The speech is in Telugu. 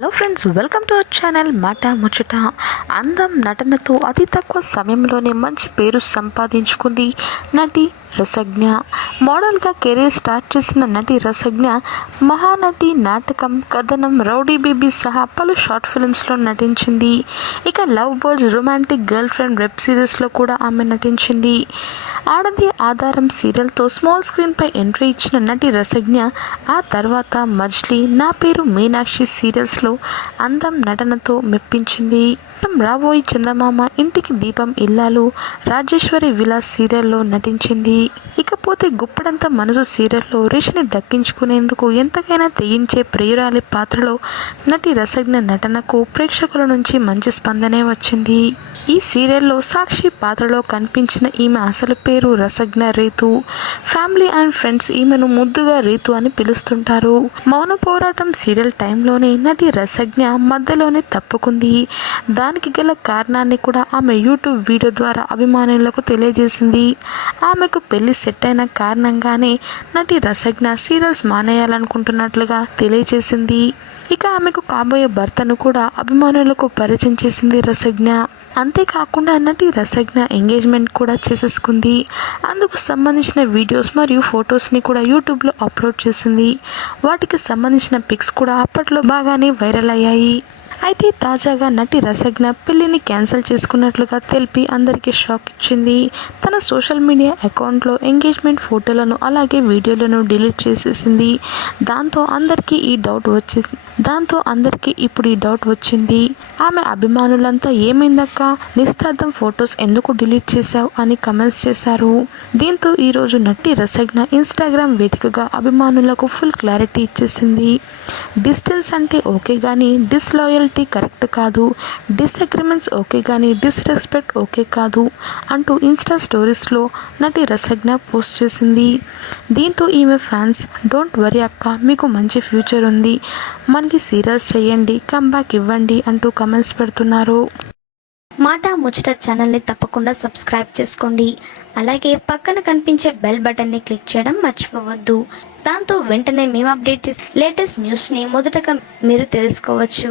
Hello friends welcome to our channel మాట ముచ్చట అందం నటనతో అతి తక్కువ సమయంలోనే మంచి పేరు సంపాదించుకుంది నటి రసజ్ఞ. మోడల్గా కెరీర్ స్టార్ట్ చేసిన నటి రసజ్ఞ మహానటి నాటకం కథనం రౌడీ బేబీ సహా పలు షార్ట్ ఫిల్మ్స్లో నటించింది. ఇక love birds romantic girlfriend web సిరీస్లో కూడా ఆమె నటించింది. ఆడది ఆధారం సీరియల్తో స్మాల్ స్క్రీన్పై ఎంట్రీ ఇచ్చిన నటి రసజ్ఞ ఆ తర్వాత మజ్లీ నా పేరు మీనాక్షి సీరియల్స్లో అందం నటనతో మెప్పించింది. రాబోయి చందమామ ఇంటికి దీపం ఇల్లాలు. రాజేశ్వరి విలాస్ సీరియల్లో నటించింది. ఇకపోతే గుప్పడంత మనసు సీరియల్లో రిషిని దక్కించుకునేందుకు ఎంతకైనా తెగించే ప్రియురాలి పాత్రలో నటి రసజ్ఞ నటనకు ప్రేక్షకుల నుంచి మంచి స్పందనే వచ్చింది. ఈ సీరియల్లో సాక్షి పాత్రలో కనిపించిన ఈమె అసలు పేరు Rasagna Ritu. Family and friends ఈమెను ముద్దుగా రీతు అని పిలుస్తుంటారు. మౌన పోరాటం సీరియల్ టైంలోనే నటి రసజ్ఞ మధ్యలోనే తప్పుకుంది. దానికి గల కారణాన్ని కూడా ఆమె యూట్యూబ్ వీడియో ద్వారా అభిమానులకు తెలియజేసింది. ఆమెకు పెళ్ళి సెట్ అయిన కారణంగానే నటి రసజ్ఞ సీరియల్స్ మానేయాలనుకుంటున్నట్లుగా తెలియజేసింది. ఇక ఆమెకు కాబోయే భర్తను కూడా అభిమానులకు పరిచయం చేసింది రసజ్ఞ. అంతేకాకుండా నటి రసజ్ఞ ఎంగేజ్మెంట్ కూడా చేసేసుకుంది. అందుకు సంబంధించిన వీడియోస్ మరియు ఫొటోస్ని కూడా యూట్యూబ్లో అప్లోడ్ చేసింది. వాటికి సంబంధించిన పిక్స్ కూడా అప్పట్లో బాగానే వైరల్ అయ్యాయి. అయితే తాజాగా నటి రసజ్ఞ పెళ్ళిని క్యాన్సిల్ చేసుకున్నట్లుగా తెలిపి అందరికీ షాక్ ఇచ్చింది. తన సోషల్ మీడియా అకౌంట్లో ఎంగేజ్మెంట్ ఫోటోలను అలాగే వీడియోలను డిలీట్ చేసేసింది. దాంతో అందరికీ ఈ డౌట్ వచ్చేసింది దాంతో అందరికీ ఇప్పుడు ఈ డౌట్ వచ్చింది. ఆమె అభిమానులంతా ఏమైందక్క? నిస్తార్థం ఫొటోస్ ఎందుకు డిలీట్ చేశావు అని కమెంట్స్ చేశారు. దీంతో ఈరోజు నటి రసజ్ఞ ఇన్స్టాగ్రామ్ వేదికగా అభిమానులకు ఫుల్ క్లారిటీ ఇచ్చేసింది. డిస్టెన్స్ అంటే ఓకే కానీ డిస్లాయల్ ఈక్వాలిటీ కరెక్ట్ కాదు. డిసగ్రిమెంట్స్ ఓకే కానీ డిస్రెస్పెక్ట్ ఓకే కాదు అంటూ ఇన్స్టా స్టోరీస్లో నటి రసజ్ఞ పోస్ట్ చేసింది. దీంతో ఈమె ఫ్యాన్స్ డోంట్ వరీ అక్క మీకు మంచి ఫ్యూచర్ ఉంది. మళ్ళీ సీరియల్స్ చేయండి కంబ్యాక్ ఇవ్వండి అంటూ కమెంట్స్ పెడుతున్నారు. మాట ముచ్చట ఛానల్ని తప్పకుండా సబ్స్క్రైబ్ చేసుకోండి. అలాగే పక్కన కనిపించే బెల్ బటన్ని క్లిక్ చేయడం మర్చిపోవద్దు. దాంతో వెంటనే మేము అప్డేట్ చేసి లేటెస్ట్ న్యూస్ని మొదటగా మీరు తెలుసుకోవచ్చు.